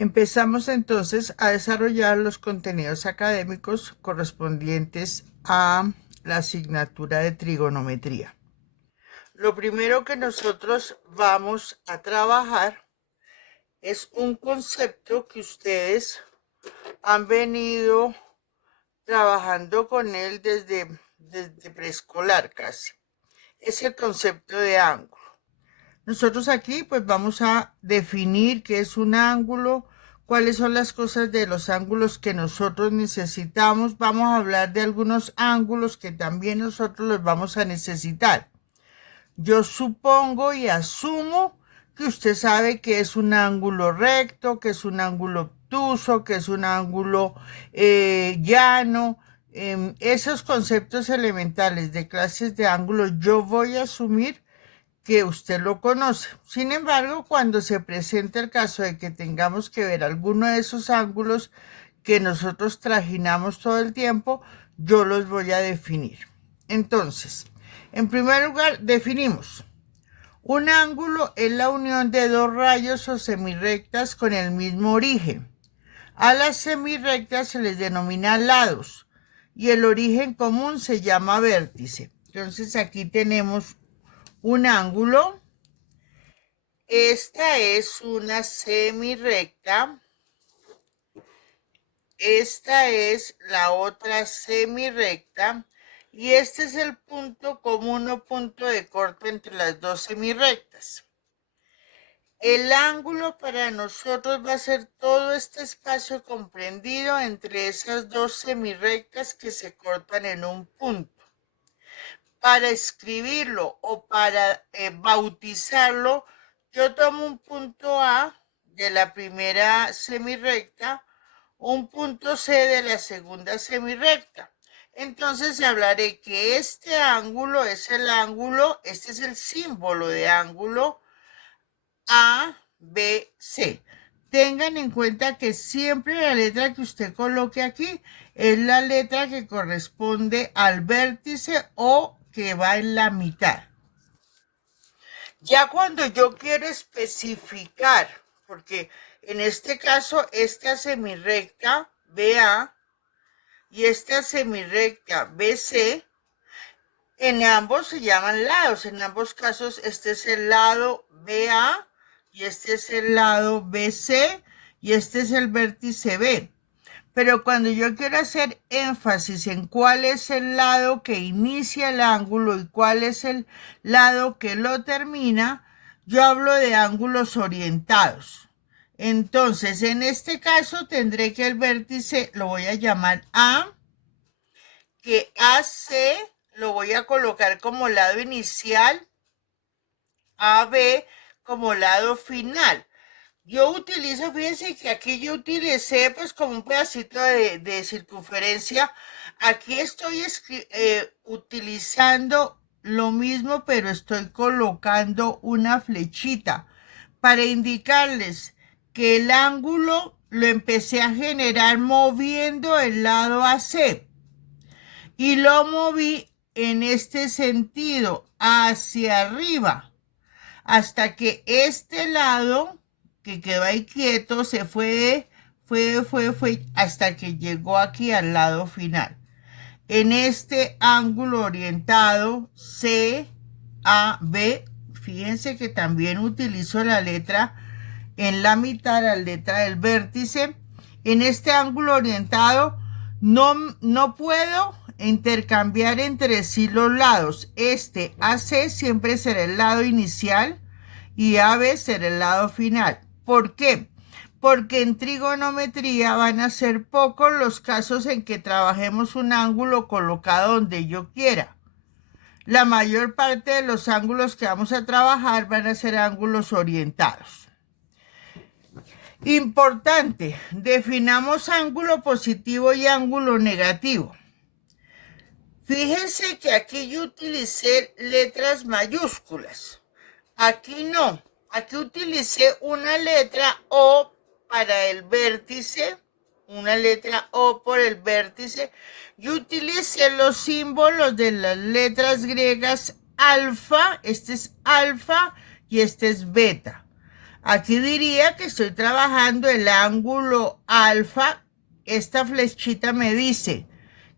Empezamos entonces a desarrollar los contenidos académicos correspondientes a la asignatura de trigonometría. Lo primero que nosotros vamos a trabajar es un concepto que ustedes han venido trabajando con él desde preescolar casi. Es el concepto de ángulo. Nosotros aquí pues vamos a definir qué es un ángulo, cuáles son las cosas de los ángulos que nosotros necesitamos. Vamos a hablar de algunos ángulos que también nosotros los vamos a necesitar. Yo supongo y asumo que usted sabe que es un ángulo recto, que es un ángulo obtuso, que es un ángulo llano. Esos conceptos elementales de clases de ángulos yo voy a asumir que usted lo conoce. Sin embargo, cuando se presenta el caso de que tengamos que ver alguno de esos ángulos que nosotros trajinamos todo el tiempo, yo los voy a definir. Entonces, en primer lugar, definimos. Un ángulo es la unión de dos rayos o semirrectas con el mismo origen. A las semirrectas se les denomina lados y el origen común se llama vértice. Entonces aquí tenemos un ángulo. Esta es una semirrecta. Esta es la otra semirrecta. Y este es el punto común o punto de corte entre las dos semirrectas. El ángulo para nosotros va a ser todo este espacio comprendido entre esas dos semirrectas que se cortan en un punto. Para escribirlo o para bautizarlo, yo tomo un punto A de la primera semirrecta, un punto C de la segunda semirrecta. Entonces hablaré que este ángulo es el ángulo, este es el símbolo de ángulo ABC. Tengan en cuenta que siempre la letra que usted coloque aquí es la letra que corresponde al vértice o que va en la mitad. Ya cuando yo quiero especificar, porque en este caso esta semirrecta BA y esta semirrecta BC, en ambos se llaman lados. En ambos casos este es el lado BA y este es el lado BC y este es el vértice B. Pero cuando yo quiero hacer énfasis en cuál es el lado que inicia el ángulo y cuál es el lado que lo termina, yo hablo de ángulos orientados. Entonces, en este caso tendré que el vértice lo voy a llamar A, que AC lo voy a colocar como lado inicial, AB como lado final. Yo utilizo, fíjense que aquí yo utilicé pues como un pedacito de circunferencia. Aquí estoy utilizando lo mismo, pero estoy colocando una flechita para indicarles que el ángulo lo empecé a generar moviendo el lado AC y lo moví en este sentido hacia arriba hasta que este lado que quedó ahí quieto se fue hasta que llegó aquí al lado final. En este ángulo orientado CAB, fíjense que también utilizo la letra en la mitad, la letra del vértice. En este ángulo orientado no puedo intercambiar entre sí los lados. Este AC siempre será el lado inicial y AB será el lado final. ¿Por qué? Porque en trigonometría van a ser pocos los casos en que trabajemos un ángulo colocado donde yo quiera. La mayor parte de los ángulos que vamos a trabajar van a ser ángulos orientados. Importante, definamos ángulo positivo y ángulo negativo. Fíjense que aquí yo utilicé letras mayúsculas. Aquí no. Aquí utilicé una letra O para el vértice, una letra O por el vértice. Yo utilicé los símbolos de las letras griegas alfa, este es alfa y este es beta. Aquí diría que estoy trabajando el ángulo alfa. Esta flechita me dice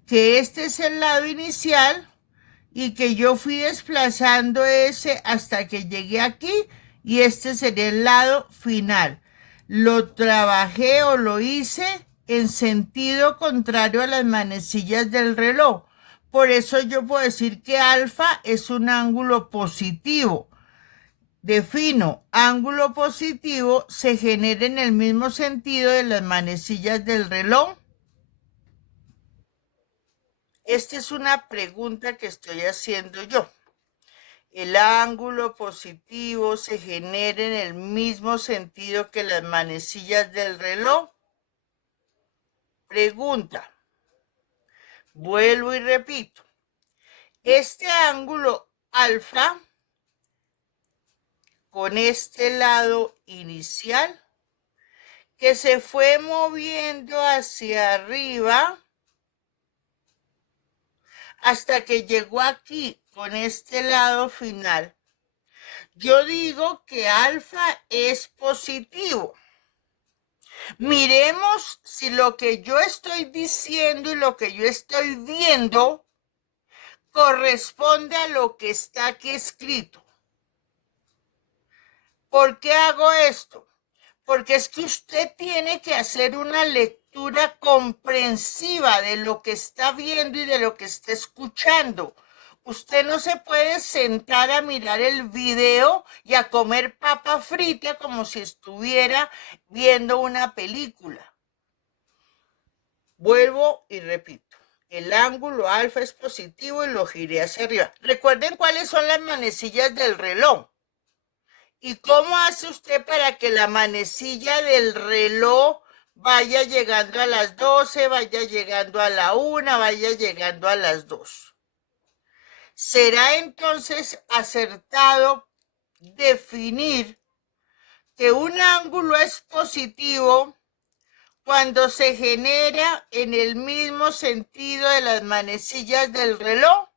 que este es el lado inicial y que yo fui desplazando ese hasta que llegué aquí y este sería el lado final. Lo trabajé o lo hice en sentido contrario a las manecillas del reloj. Por eso yo puedo decir que alfa es un ángulo positivo. Defino, ángulo positivo se genera en el mismo sentido de las manecillas del reloj. Esta es una pregunta que estoy haciendo yo. El ángulo positivo se genera en el mismo sentido que las manecillas del reloj. Pregunta. Vuelvo y repito. Este ángulo alfa con este lado inicial que se fue moviendo hacia arriba hasta que llegó aquí con este lado final. Yo digo que alfa es positivo. Miremos si lo que yo estoy diciendo y lo que yo estoy viendo corresponde a lo que está aquí escrito. ¿Por qué hago esto? Porque es que usted tiene que hacer una lectura comprensiva de lo que está viendo y de lo que está escuchando. Usted no se puede sentar a mirar el video y a comer papa frita como si estuviera viendo una película. Vuelvo y repito. El ángulo alfa es positivo y lo giré hacia arriba. Recuerden cuáles son las manecillas del reloj. ¿Y cómo hace usted para que la manecilla del reloj vaya llegando a las 12, vaya llegando a la 1, vaya llegando a las 2? ¿Será entonces acertado definir que un ángulo es positivo cuando se genera en el mismo sentido de las manecillas del reloj?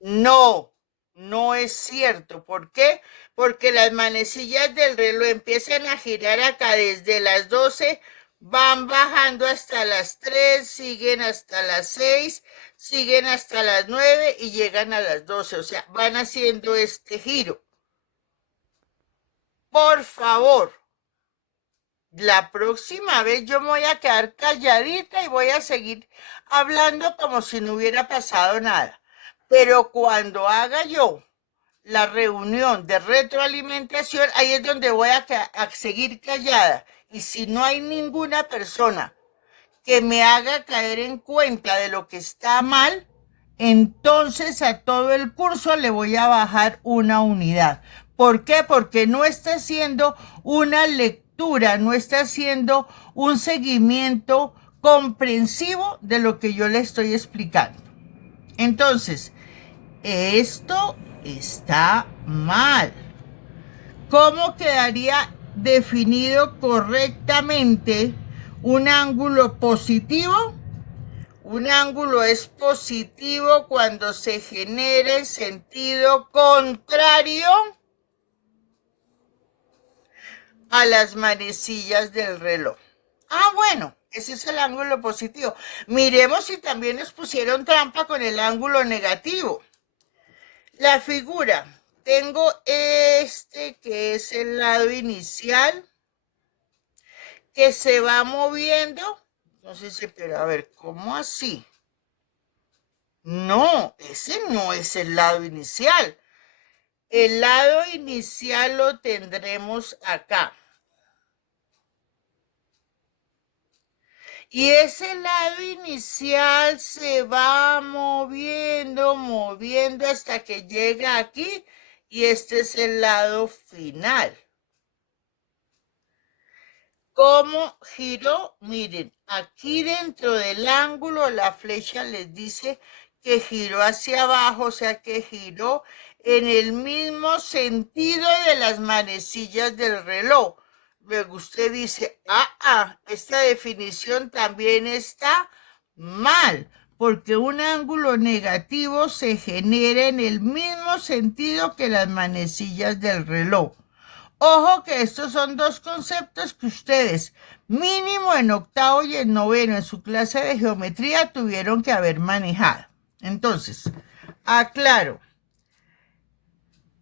No. No es cierto. ¿Por qué? Porque las manecillas del reloj empiezan a girar acá desde las 12, van bajando hasta las 3, siguen hasta las 6, siguen hasta las 9 y llegan a las 12. O sea, van haciendo este giro. Por favor, la próxima vez yo me voy a quedar calladita y voy a seguir hablando como si no hubiera pasado nada. Pero cuando haga yo la reunión de retroalimentación, ahí es donde voy a seguir callada. Y si no hay ninguna persona que me haga caer en cuenta de lo que está mal, entonces a todo el curso le voy a bajar una unidad. ¿Por qué? Porque no está haciendo una lectura, no está haciendo un seguimiento comprensivo de lo que yo le estoy explicando. Entonces, esto está mal. ¿Cómo quedaría definido correctamente un ángulo positivo? Un ángulo es positivo cuando se genera en sentido contrario a las manecillas del reloj. Ah, bueno, ese es el ángulo positivo. Miremos si también nos pusieron trampa con el ángulo negativo. La figura, tengo este que es el lado inicial que se va moviendo. No sé si, pero a ver, ¿cómo así? No, ese no es el lado inicial. El lado inicial lo tendremos acá. Y ese lado inicial se va moviendo, moviendo hasta que llega aquí. Y este es el lado final. ¿Cómo giró? Miren, aquí dentro del ángulo la flecha les dice que giró hacia abajo, o sea que giró en el mismo sentido de las manecillas del reloj. Luego usted dice, esta definición también está mal, porque un ángulo negativo se genera en el mismo sentido que las manecillas del reloj. Ojo que estos son dos conceptos que ustedes, mínimo en octavo y en noveno, en su clase de geometría, tuvieron que haber manejado. Entonces, aclaro,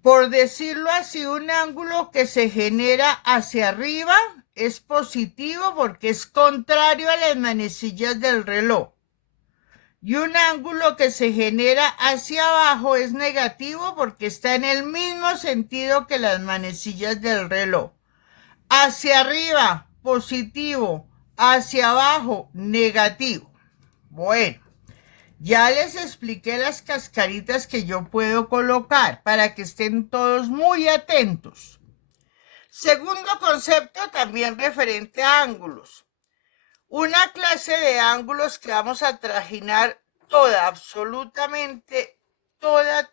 por decirlo así, un ángulo que se genera hacia arriba es positivo porque es contrario a las manecillas del reloj. Y un ángulo que se genera hacia abajo es negativo porque está en el mismo sentido que las manecillas del reloj. Hacia arriba, positivo. Hacia abajo, negativo. Bueno, ya les expliqué las cascaritas que yo puedo colocar para que estén todos muy atentos. Segundo concepto, también referente a ángulos. Una clase de ángulos que vamos a trajinar toda, absolutamente toda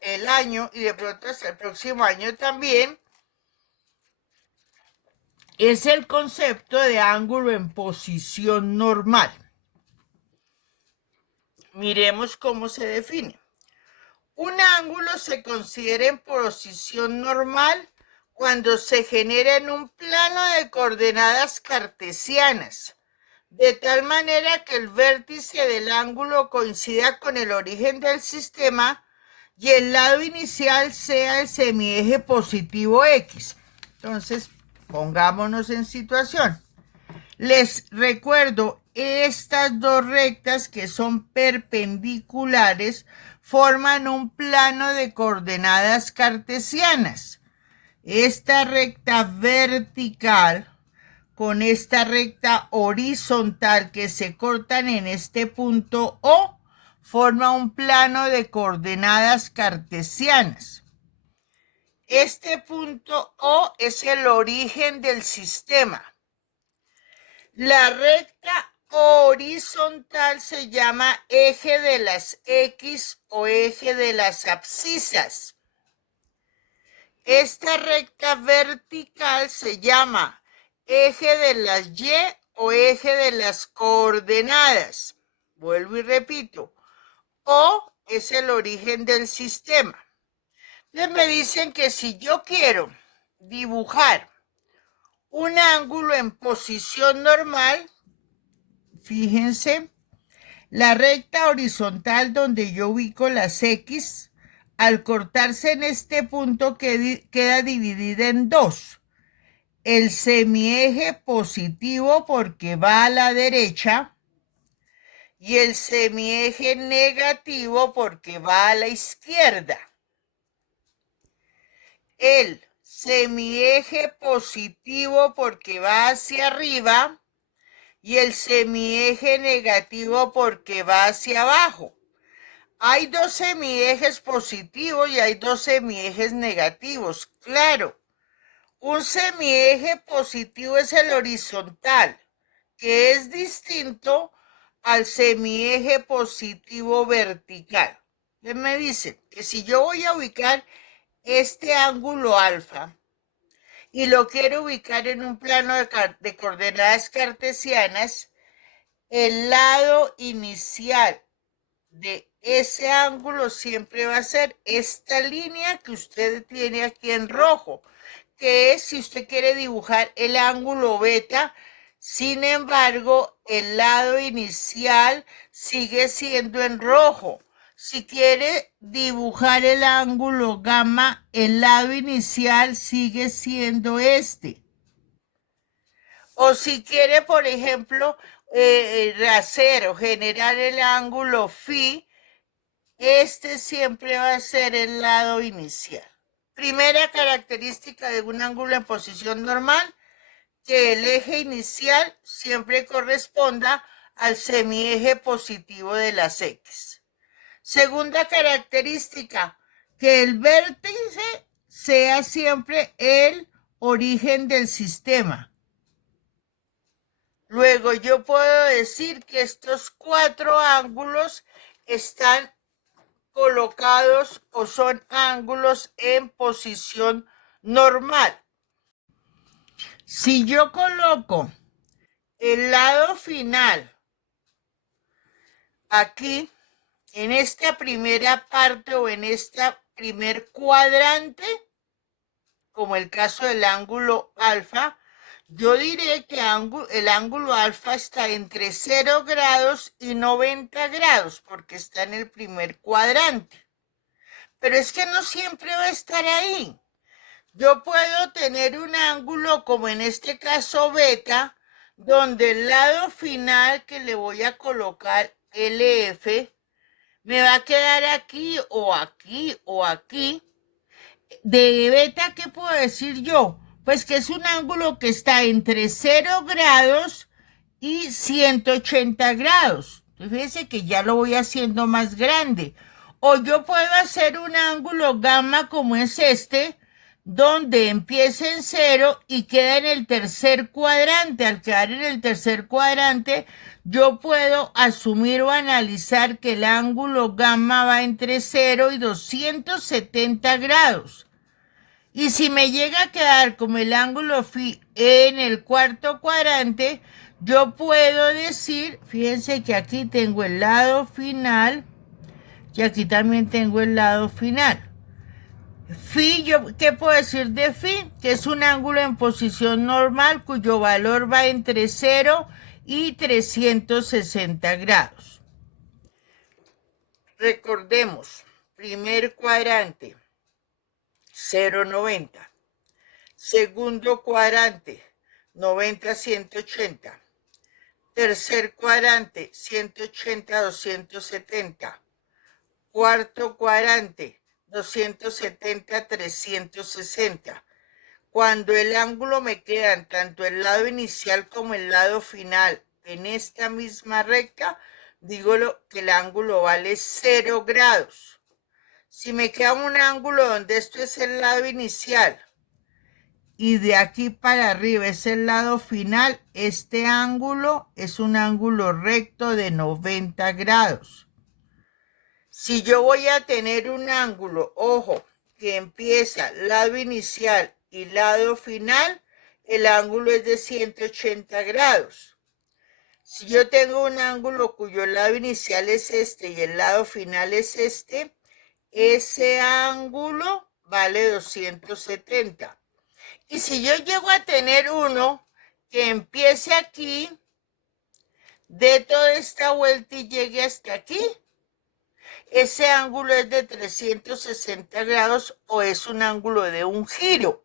el año y de pronto hasta el próximo año también, es el concepto de ángulo en posición normal. Miremos cómo se define. Un ángulo se considera en posición normal cuando se genera en un plano de coordenadas cartesianas, de tal manera que el vértice del ángulo coincida con el origen del sistema y el lado inicial sea el semieje positivo X. Entonces, pongámonos en situación. Les recuerdo, estas dos rectas que son perpendiculares forman un plano de coordenadas cartesianas. Esta recta vertical con esta recta horizontal que se cortan en este punto O forma un plano de coordenadas cartesianas. Este punto O es el origen del sistema. La recta horizontal se llama eje de las X o eje de las abscisas. Esta recta vertical se llama eje de las Y o eje de las coordenadas. Vuelvo y repito, O es el origen del sistema. Entonces me dicen que si yo quiero dibujar un ángulo en posición normal, fíjense, la recta horizontal donde yo ubico las X, al cortarse en este punto queda dividida en dos. El semieje positivo porque va a la derecha y el semieje negativo porque va a la izquierda. El semieje positivo porque va hacia arriba y el semieje negativo porque va hacia abajo. Hay dos semiejes positivos y hay dos semiejes negativos. Claro, un semieje positivo es el horizontal, que es distinto al semieje positivo vertical. Me dice que si yo voy a ubicar este ángulo alfa y lo quiero ubicar en un plano de coordenadas cartesianas, el lado inicial de ese ángulo siempre va a ser esta línea que usted tiene aquí en rojo, que es si usted quiere dibujar el ángulo beta. Sin embargo, el lado inicial sigue siendo en rojo. Si quiere dibujar el ángulo gamma, el lado inicial sigue siendo este. O si quiere, por ejemplo, hacer o generar el ángulo phi, este siempre va a ser el lado inicial. Primera característica de un ángulo en posición normal, que el eje inicial siempre corresponda al semieje positivo de las X. Segunda característica, que el vértice sea siempre el origen del sistema. Luego yo puedo decir que estos cuatro ángulos están colocados o son ángulos en posición normal. Si yo coloco el lado final aquí, en esta primera parte o en este primer cuadrante, como el caso del ángulo alfa, yo diré que el ángulo alfa está entre 0 grados y 90 grados, porque está en el primer cuadrante. Pero es que no siempre va a estar ahí. Yo puedo tener un ángulo, como en este caso beta, donde el lado final que le voy a colocar LF me va a quedar aquí o aquí o aquí. De beta, ¿qué puedo decir yo? Pues que es un ángulo que está entre 0 grados y 180 grados. Fíjense que ya lo voy haciendo más grande. O yo puedo hacer un ángulo gamma como es este, donde empieza en 0 y queda en el tercer cuadrante. Al quedar en el tercer cuadrante, yo puedo asumir o analizar que el ángulo gamma va entre 0 y 270 grados. Y si me llega a quedar como el ángulo phi en el cuarto cuadrante, yo puedo decir, fíjense que aquí tengo el lado final y aquí también tengo el lado final. Phi, ¿qué puedo decir de phi? Que es un ángulo en posición normal cuyo valor va entre 0 y 360 grados. Recordemos, primer cuadrante, 0,90. Segundo cuadrante, 90 a 180. Tercer cuadrante, 180 a 270. Cuarto cuadrante, 270 a 360. Cuando el ángulo me queda tanto el lado inicial como el lado final en esta misma recta, digo que el ángulo vale 0 grados. Si me queda un ángulo donde esto es el lado inicial y de aquí para arriba es el lado final, este ángulo es un ángulo recto de 90 grados. Si yo voy a tener un ángulo, ojo, que empieza lado inicial y lado final, el ángulo es de 180 grados. Si yo tengo un ángulo cuyo lado inicial es este y el lado final es este, ese ángulo vale 270. Y si yo llego a tener uno que empiece aquí, dé toda esta vuelta y llegue hasta aquí, ese ángulo es de 360 grados o es un ángulo de un giro.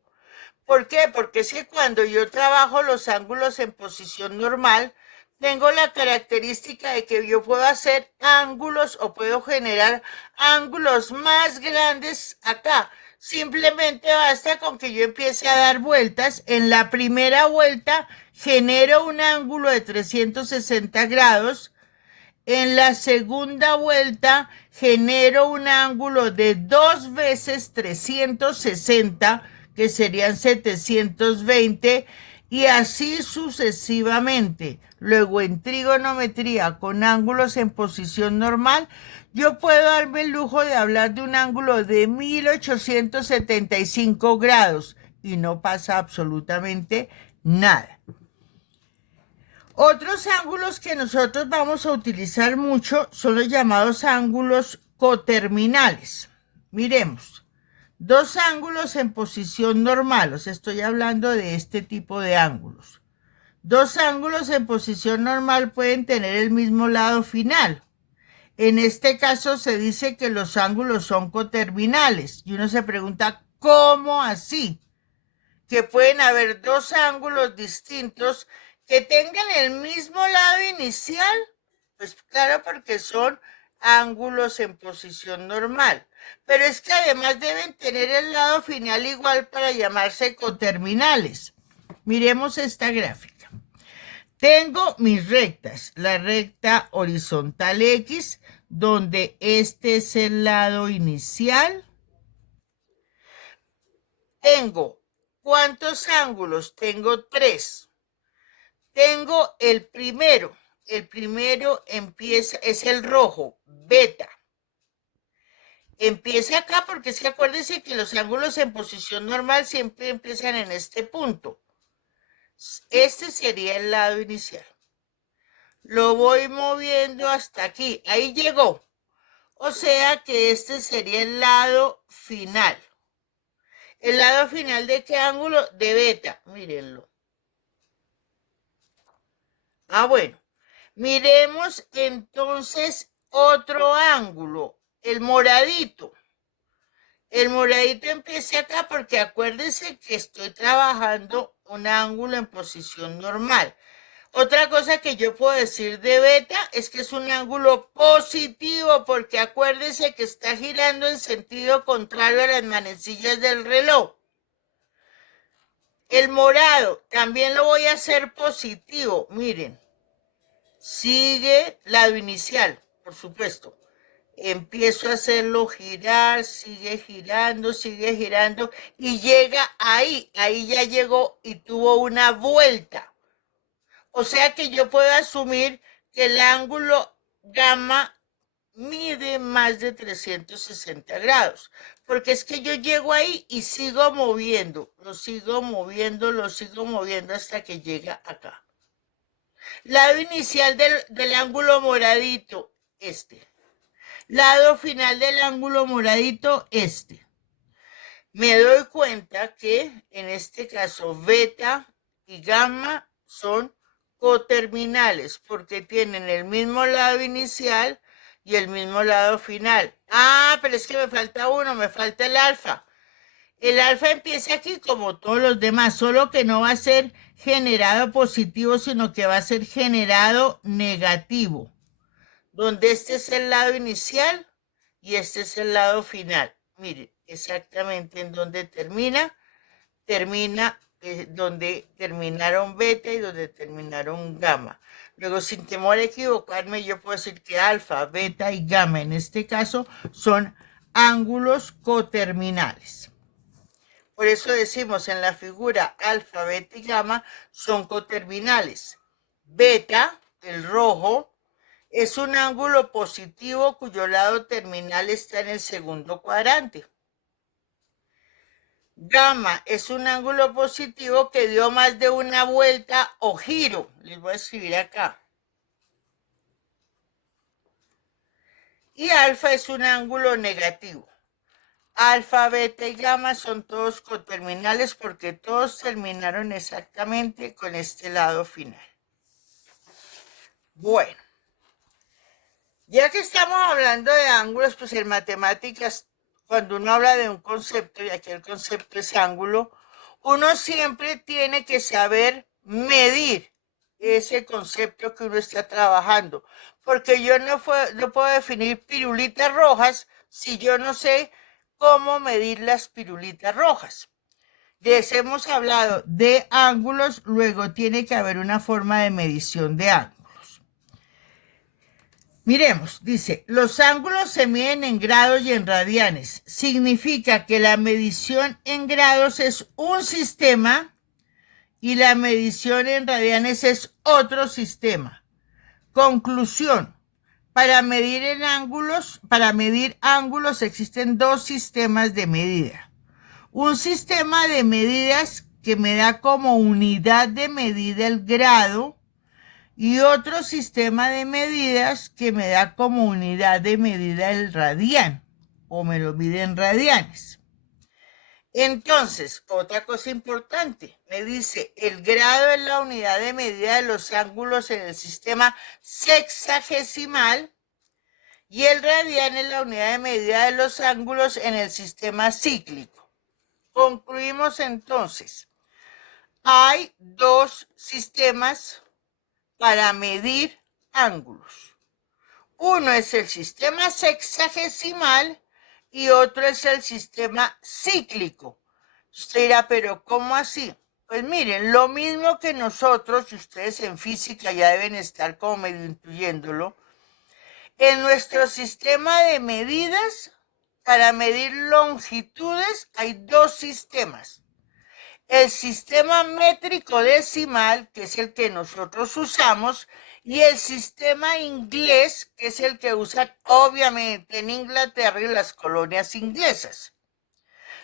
¿Por qué? Porque es que cuando yo trabajo los ángulos en posición normal, tengo la característica de que yo puedo hacer ángulos o puedo generar ángulos más grandes acá. Simplemente basta con que yo empiece a dar vueltas. En la primera vuelta genero un ángulo de 360 grados. En la segunda vuelta genero un ángulo de 2 veces 360, que serían 720, y así sucesivamente. Luego en trigonometría con ángulos en posición normal, yo puedo darme el lujo de hablar de un ángulo de 1875 grados y no pasa absolutamente nada. Otros ángulos que nosotros vamos a utilizar mucho son los llamados ángulos coterminales. Miremos, dos ángulos en posición normal, os estoy hablando de este tipo de ángulos. Dos ángulos en posición normal pueden tener el mismo lado final. En este caso se dice que los ángulos son coterminales y uno se pregunta, ¿cómo así? Que pueden haber dos ángulos distintos que tengan el mismo lado inicial. Pues claro, porque son ángulos en posición normal. Pero es que además deben tener el lado final igual para llamarse coterminales. Miremos esta gráfica. Tengo mis rectas, la recta horizontal X, donde este es el lado inicial. Tengo, ¿cuántos ángulos? Tengo 3. Tengo el primero empieza, es el rojo, beta. Empieza acá porque es que acuérdense que los ángulos en posición normal siempre empiezan en este punto. Este sería el lado inicial. lo voy moviendo hasta aquí. Ahí llegó. O sea que este sería el lado final. ¿El lado final de qué ángulo? De beta. Mírenlo. Bueno. Miremos entonces otro ángulo. El moradito. El moradito empieza acá porque acuérdense que estoy trabajando un ángulo en posición normal. Otra cosa que yo puedo decir de beta es que es un ángulo positivo porque acuérdense que está girando en sentido contrario a las manecillas del reloj. El morado también lo voy a hacer positivo. Miren, sigue lado inicial, por supuesto. Empiezo a hacerlo girar, sigue girando y llega ahí ya llegó y tuvo una vuelta. O sea que yo puedo asumir que el ángulo gamma mide más de 360 grados, porque es que yo llego ahí y sigo moviendo, lo sigo moviendo hasta que llega acá. Lado inicial del ángulo moradito, este. Lado final del ángulo moradito, este. Me doy cuenta que en este caso beta y gamma son coterminales porque tienen el mismo lado inicial y el mismo lado final. Pero es que me falta uno, me falta el alfa. El alfa empieza aquí como todos los demás, solo que no va a ser generado positivo, sino que va a ser generado negativo, donde este es el lado inicial y este es el lado final. Miren, exactamente en donde termina donde terminaron beta y donde terminaron gamma. Luego, sin temor a equivocarme, yo puedo decir que alfa, beta y gamma en este caso son ángulos coterminales. Por eso decimos en la figura alfa, beta y gamma son coterminales. Beta, el rojo, es un ángulo positivo cuyo lado terminal está en el segundo cuadrante. Gamma es un ángulo positivo que dio más de una vuelta o giro. Les voy a escribir acá. Y alfa es un ángulo negativo. Alfa, beta y gamma son todos coterminales porque todos terminaron exactamente con este lado final. Bueno, ya que estamos hablando de ángulos, pues en matemáticas, cuando uno habla de un concepto, y aquí el concepto es ángulo, uno siempre tiene que saber medir ese concepto que uno está trabajando, porque yo no puedo definir pirulitas rojas si yo no sé cómo medir las pirulitas rojas. Les hemos hablado de ángulos, luego tiene que haber una forma de medición de ángulos. Miremos, dice, los ángulos se miden en grados y en radianes. Significa que la medición en grados es un sistema y la medición en radianes es otro sistema. Conclusión. Para medir ángulos existen dos sistemas de medida. Un sistema de medidas que me da como unidad de medida el grado y otro sistema de medidas que me da como unidad de medida el radián o me lo mide en radianes. Entonces, otra cosa importante, me dice el grado es la unidad de medida de los ángulos en el sistema sexagesimal y el radián es la unidad de medida de los ángulos en el sistema cíclico. Concluimos entonces, hay dos sistemas para medir ángulos. Uno es el sistema sexagesimal y otro es el sistema cíclico. Usted dirá, pero ¿cómo así? Pues miren, lo mismo que nosotros, y ustedes en física ya deben estar como medio intuyéndolo, en nuestro sistema de medidas, para medir longitudes, hay dos sistemas. El sistema métrico decimal, que es el que nosotros usamos, y el sistema inglés, que es el que usan obviamente en Inglaterra y las colonias inglesas.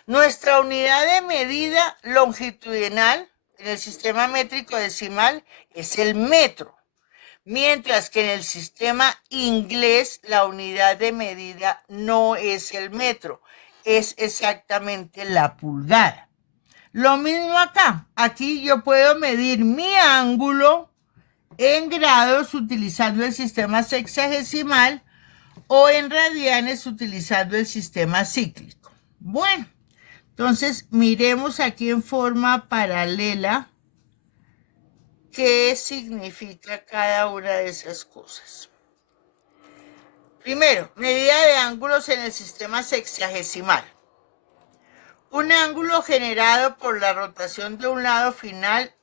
Nuestra unidad de medida longitudinal en el sistema métrico decimal es el metro, mientras que en el sistema inglés la unidad de medida no es el metro, es exactamente la pulgada. Lo mismo acá, aquí yo puedo medir mi ángulo en grados utilizando el sistema sexagesimal o en radianes utilizando el sistema cíclico. Bueno, entonces miremos aquí en forma paralela qué significa cada una de esas cosas. Primero, medida de ángulos en el sistema sexagesimal. Un ángulo generado por la rotación de un lado final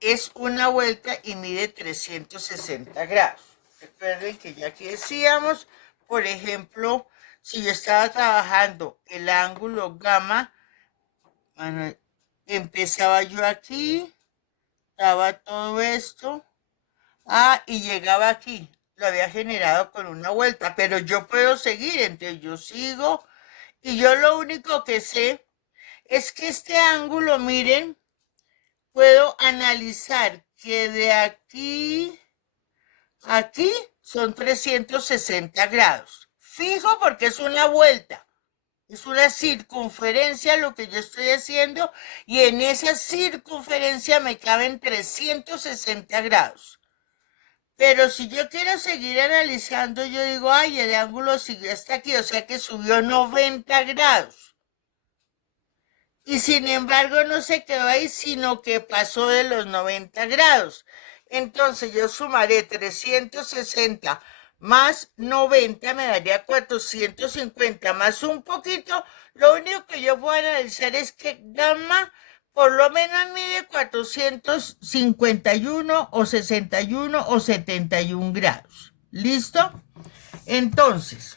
es una vuelta y mide 360 grados. Recuerden que ya aquí decíamos, por ejemplo, si yo estaba trabajando el ángulo gamma, bueno, empezaba yo aquí, daba todo esto, y llegaba aquí, lo había generado con una vuelta, pero yo puedo seguir, entonces yo sigo, y yo lo único que sé es que este ángulo, miren, puedo analizar que de aquí a aquí son 360 grados. Fijo porque es una vuelta, es una circunferencia lo que yo estoy haciendo y en esa circunferencia me caben 360 grados. Pero si yo quiero seguir analizando, yo digo, ay, el ángulo siguió hasta aquí, o sea que subió 90 grados. Y sin embargo no se quedó ahí, sino que pasó de los 90 grados. Entonces yo sumaré 360 más 90, me daría 450 más un poquito. Lo único que yo puedo analizar es que gamma por lo menos mide 451 o 61 o 71 grados. ¿Listo? Entonces,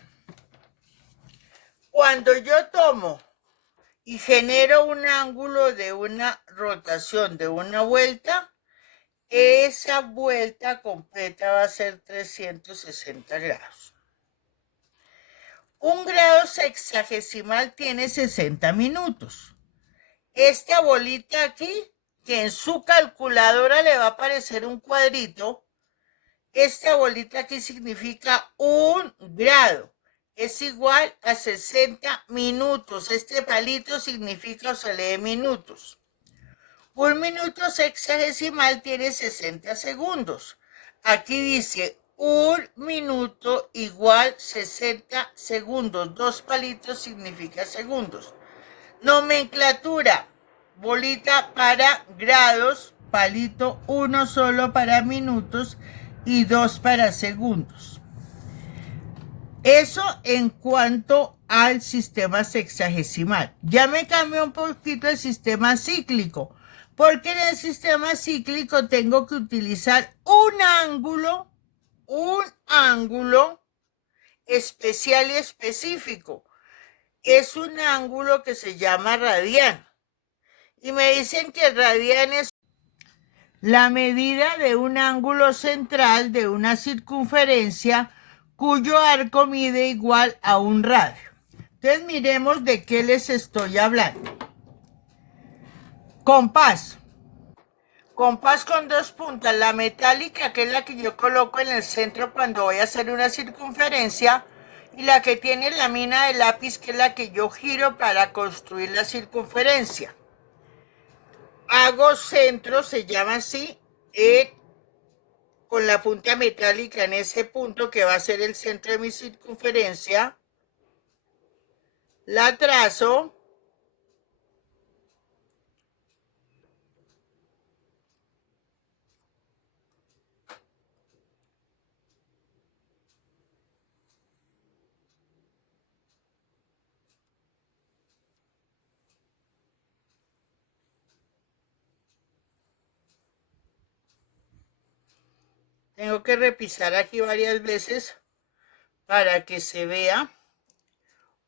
cuando yo tomo y genero un ángulo de una rotación de una vuelta, esa vuelta completa va a ser 360 grados. Un grado sexagesimal tiene 60 minutos. Esta bolita aquí, que en su calculadora le va a aparecer un cuadrito, esta bolita aquí significa un grado. Es igual a 60 minutos. Este palito significa o se lee minutos. Un minuto sexagesimal tiene 60 segundos. Aquí dice 1 minuto igual 60 segundos. 2 palitos significa segundos. Nomenclatura. Bolita para grados, palito 1 solo para minutos y 2 para segundos. Eso en cuanto al sistema sexagesimal. Ya me cambió un poquito el sistema cíclico, porque en el sistema cíclico tengo que utilizar un ángulo especial y específico. Es un ángulo que se llama radián. Y me dicen que el radián es la medida de un ángulo central de una circunferencia cuyo arco mide igual a un radio. Entonces miremos de qué les estoy hablando. Compás. Compás con 2 puntas. La metálica, que es la que yo coloco en el centro cuando voy a hacer una circunferencia, y la que tiene la mina de lápiz, que es la que yo giro para construir la circunferencia. Hago centro, se llama así, con la punta metálica en ese punto que va a ser el centro de mi circunferencia. La trazo. Tengo que repisar aquí varias veces para que se vea.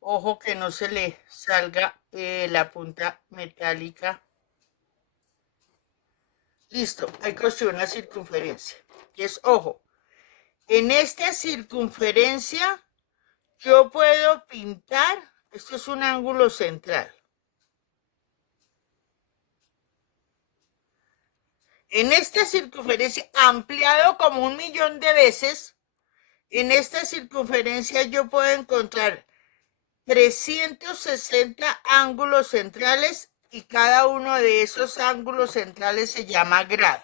Ojo que no se le salga la punta metálica. Listo, hay que construir una circunferencia. Y es, ojo, en esta circunferencia yo puedo pintar, esto es un ángulo central. En esta circunferencia, ampliado como 1.000.000 de veces, en esta circunferencia yo puedo encontrar 360 ángulos centrales y cada uno de esos ángulos centrales se llama grado.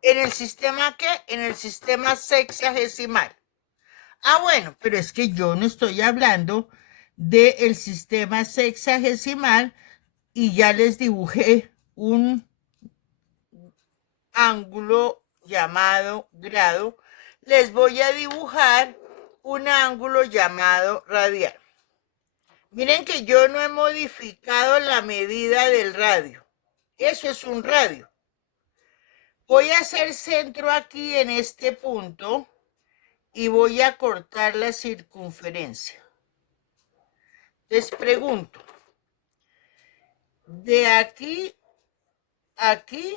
¿En el sistema qué? En el sistema sexagesimal. Ah, bueno, pero es que yo no estoy hablando del sistema sexagesimal y ya les dibujé un ángulo llamado grado. Les voy a dibujar un ángulo llamado radial. Miren que yo no he modificado la medida del radio. Eso es un radio. Voy a hacer centro aquí en este punto y voy a cortar la circunferencia. Les pregunto, de aquí a aquí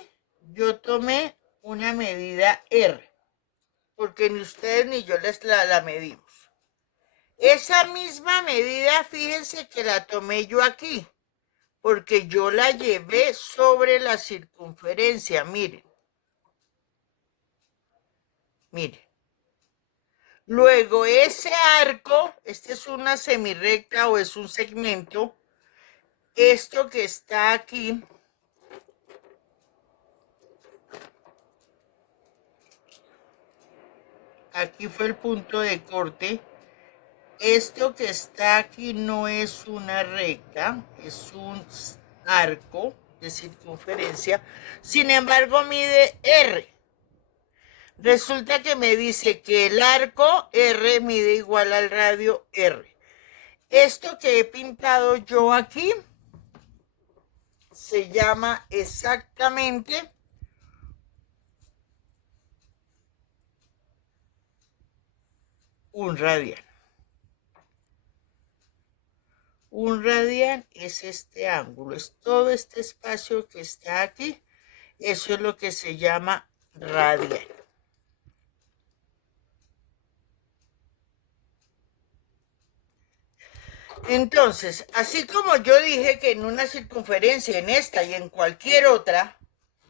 yo tomé una medida R, porque ni ustedes ni yo la medimos. Esa misma medida, fíjense que la tomé yo aquí, porque yo la llevé sobre la circunferencia, miren. Miren. Luego ese arco, este es una semirrecta o es un segmento, esto que está aquí, aquí fue el punto de corte, esto que está aquí no es una recta, es un arco de circunferencia, sin embargo mide R. Resulta que me dice que el arco R mide igual al radio R. Esto que he pintado yo aquí se llama exactamente un radian. Un radian es este ángulo, es todo este espacio que está aquí. Eso es lo que se llama radian. Entonces, así como yo dije que en una circunferencia, en esta y en cualquier otra,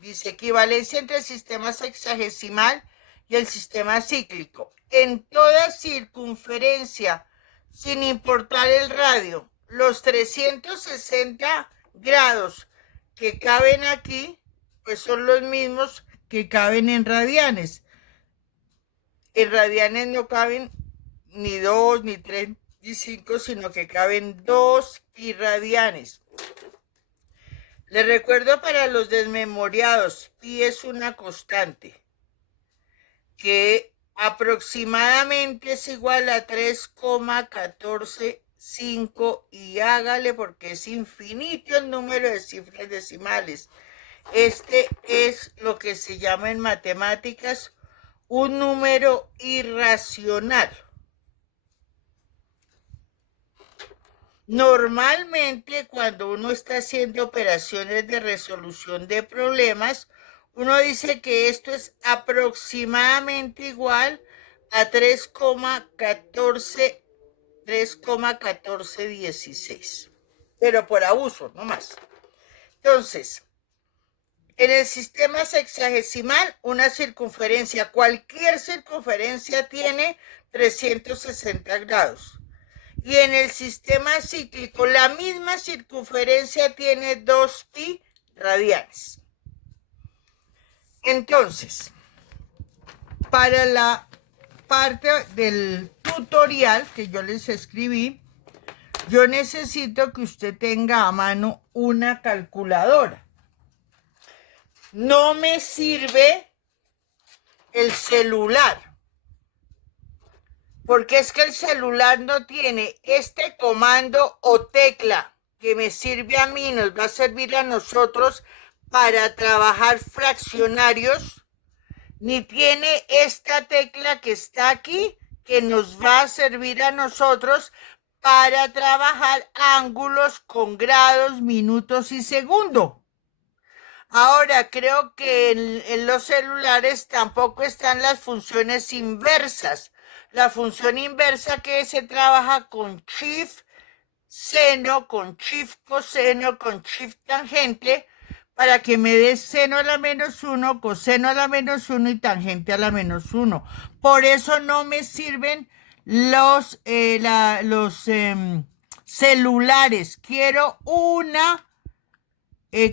dice equivalencia entre el sistema sexagesimal y el sistema cíclico. En toda circunferencia, sin importar el radio, los 360 grados que caben aquí, pues son los mismos que caben en radianes. En radianes no caben ni 2, ni 3, ni 5, sino que caben 2 pi radianes. Les recuerdo para los desmemoriados, pi es una constante que aproximadamente es igual a 3,145 y hágale porque es infinito el número de cifras decimales. Este es lo que se llama en matemáticas un número irracional. Normalmente cuando uno está haciendo operaciones de resolución de problemas, uno dice que esto es aproximadamente igual a 3,1416, pero por abuso, no más. Entonces, en el sistema sexagesimal, una circunferencia, cualquier circunferencia tiene 360 grados. Y en el sistema cíclico, la misma circunferencia tiene 2 pi radianes. Entonces, para la parte del tutorial que yo les escribí, yo necesito que usted tenga a mano una calculadora. No me sirve el celular, porque es que el celular no tiene este comando o tecla que me sirve a mí, nos va a servir a nosotros para trabajar fraccionarios, ni tiene esta tecla que está aquí que nos va a servir a nosotros para trabajar ángulos con grados, minutos y segundo. Ahora, creo que en los celulares tampoco están las funciones inversas. La función inversa que se trabaja con shift seno, con shift coseno, con shift tangente, para que me dé seno a la -1, coseno a la -1 y tangente a la -1. Por eso no me sirven los celulares. Quiero una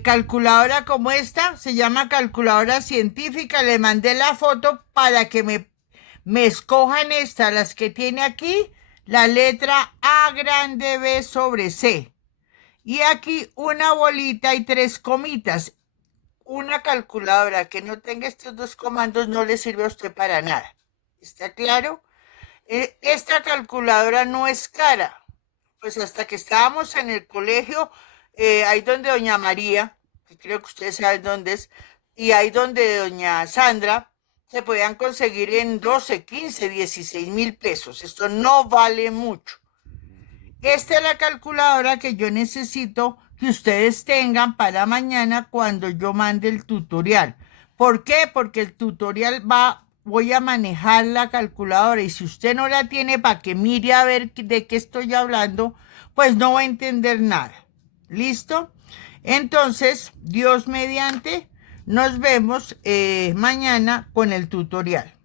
calculadora como esta, se llama calculadora científica. Le mandé la foto para que me escojan esta, las que tiene aquí, la letra A grande B sobre C. Y aquí una bolita y 3 comitas. Una calculadora que no tenga estos 2 comandos no le sirve a usted para nada. ¿Está claro? Esta calculadora no es cara. Pues hasta que estábamos en el colegio, ahí donde doña María, que creo que ustedes saben dónde es, y ahí donde doña Sandra, se podían conseguir en 12, 15, 16 mil pesos. Esto no vale mucho. Esta es la calculadora que yo necesito que ustedes tengan para mañana cuando yo mande el tutorial. ¿Por qué? Porque el tutorial voy a manejar la calculadora y si usted no la tiene para que mire a ver de qué estoy hablando, pues no va a entender nada. ¿Listo? Entonces, Dios mediante, nos vemos mañana con el tutorial.